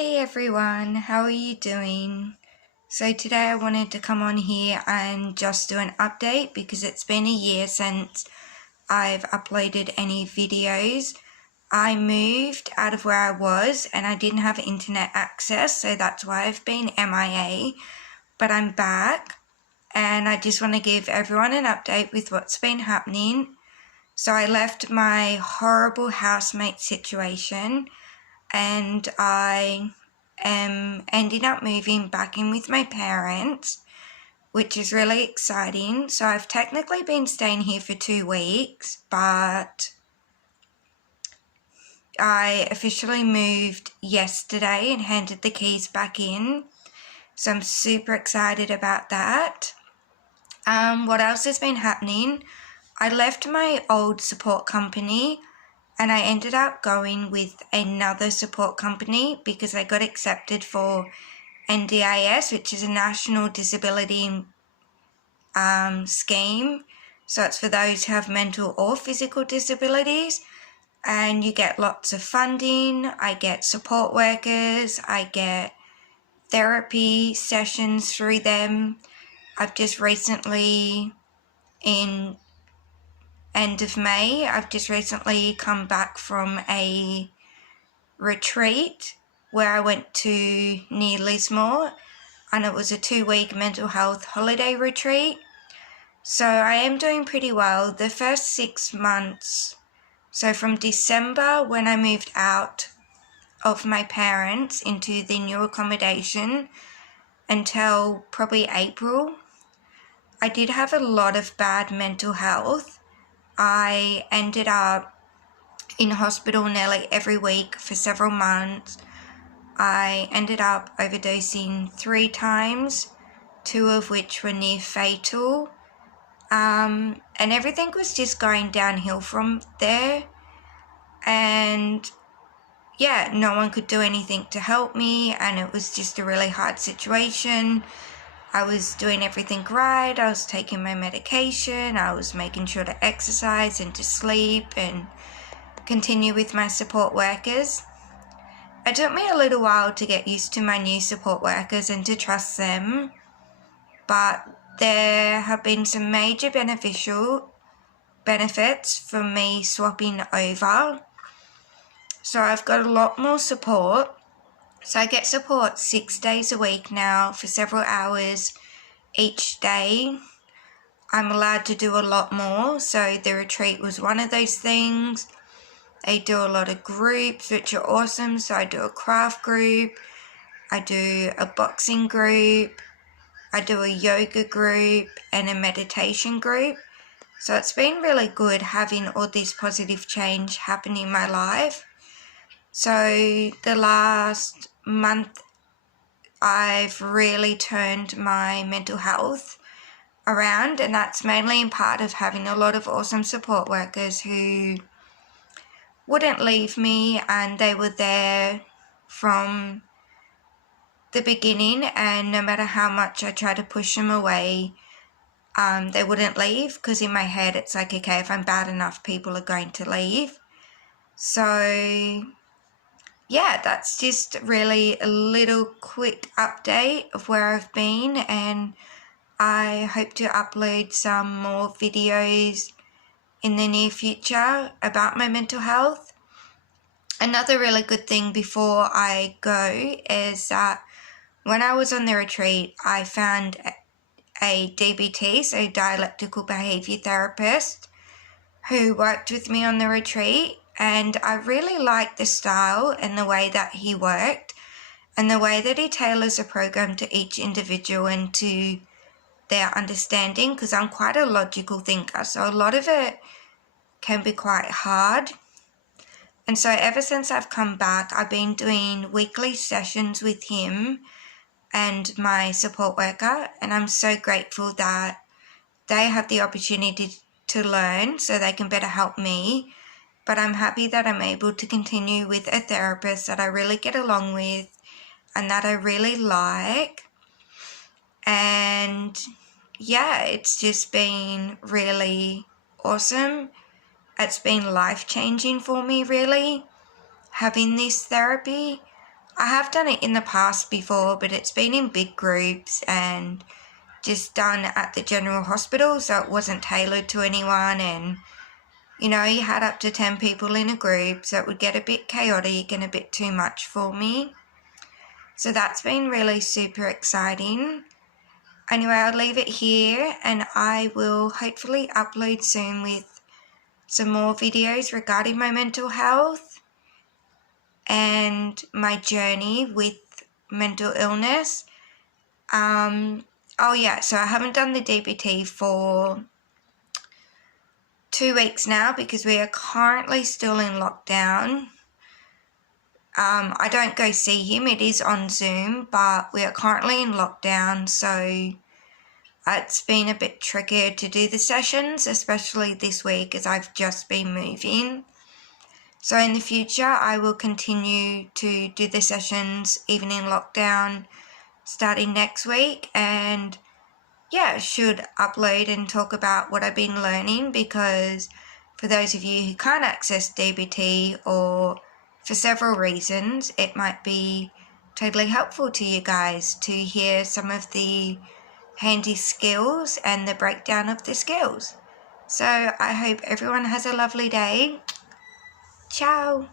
Hey everyone, how are you doing? So today I wanted to come on here and just do an update because it's been a year since I've uploaded any videos. I moved out of where I was and I didn't have internet access, so that's why I've been MIA, but I'm back and I just want to give everyone an update with what's been happening. So I left my horrible housemate situation and I am ending up moving back in with my parents, which is really exciting. So I've technically been staying here for 2 weeks, but I officially moved yesterday and handed the keys back in. So I'm super excited about that. What else has been happening? I left my old support company and I ended up going with another support company because I got accepted for NDIS, which is a National Disability scheme. So it's for those who have mental or physical disabilities, and you get lots of funding. I get support workers, I get therapy sessions through them. I've just recently, in end of May, I've just recently come back from a retreat where I went to near Lismore, and it was a 2-week mental health holiday retreat. So I am doing pretty well. The first 6 months, so from December when I moved out of my parents into the new accommodation until probably April, I did have a lot of bad mental health. I ended up in hospital nearly every week for several months. I ended up overdosing 3 times, 2 of which were near fatal. And everything was just going downhill from there. And yeah, no one could do anything to help me, and it was just a really hard situation. I was doing everything right. I was taking my medication. I was making sure to exercise and to sleep and continue with my support workers. It took me a little while to get used to my new support workers and to trust them, but there have been some major benefits from me swapping over. So I've got a lot more support. So I get support 6 days a week now for several hours each day. I'm allowed to do a lot more, so the retreat was one of those things. I do a lot of groups, which are awesome. So I do a craft group, I do a boxing group, I do a yoga group and a meditation group. So it's been really good having all this positive change happen in my life. So the last month I've really turned my mental health around, and that's mainly in part of having a lot of awesome support workers who wouldn't leave me, and they were there from the beginning, and no matter how much I try to push them away, they wouldn't leave, because in my head it's like, okay, if I'm bad enough, people are going to leave. So yeah, that's just really a little quick update of where I've been, and I hope to upload some more videos in the near future about my mental health. Another really good thing before I go is that when I was on the retreat, I found a DBT, so dialectical behaviour therapist, who worked with me on the retreat, and I really liked the style and the way that he worked and the way that he tailors a program to each individual and to their understanding, because I'm quite a logical thinker, so a lot of it can be quite hard. And so ever since I've come back, I've been doing weekly sessions with him and my support worker, and I'm so grateful that they have the opportunity to learn so they can better help me. But I'm happy that I'm able to continue with a therapist that I really get along with and that I really like. And yeah, it's just been really awesome. It's been life-changing for me, really, having this therapy. I have done it in the past before, but it's been in big groups and just done at the general hospital, so it wasn't tailored to anyone, and you had up to 10 people in a group, so it would get a bit chaotic and a bit too much for me. So that's been really super exciting. Anyway, I'll leave it here, and I will hopefully upload soon with some more videos regarding my mental health and my journey with mental illness. Oh yeah, so I haven't done the DBT for 2 weeks now because we are currently still in lockdown. I don't go see him, it is on Zoom, but we are currently in lockdown, so it's been a bit trickier to do the sessions, especially this week as I've just been moving. So in the future, I will continue to do the sessions even in lockdown starting next week, and yeah, should upload and talk about what I've been learning, because for those of you who can't access DBT or for several reasons, it might be totally helpful to you guys to hear some of the handy skills and the breakdown of the skills. So I hope everyone has a lovely day. Ciao!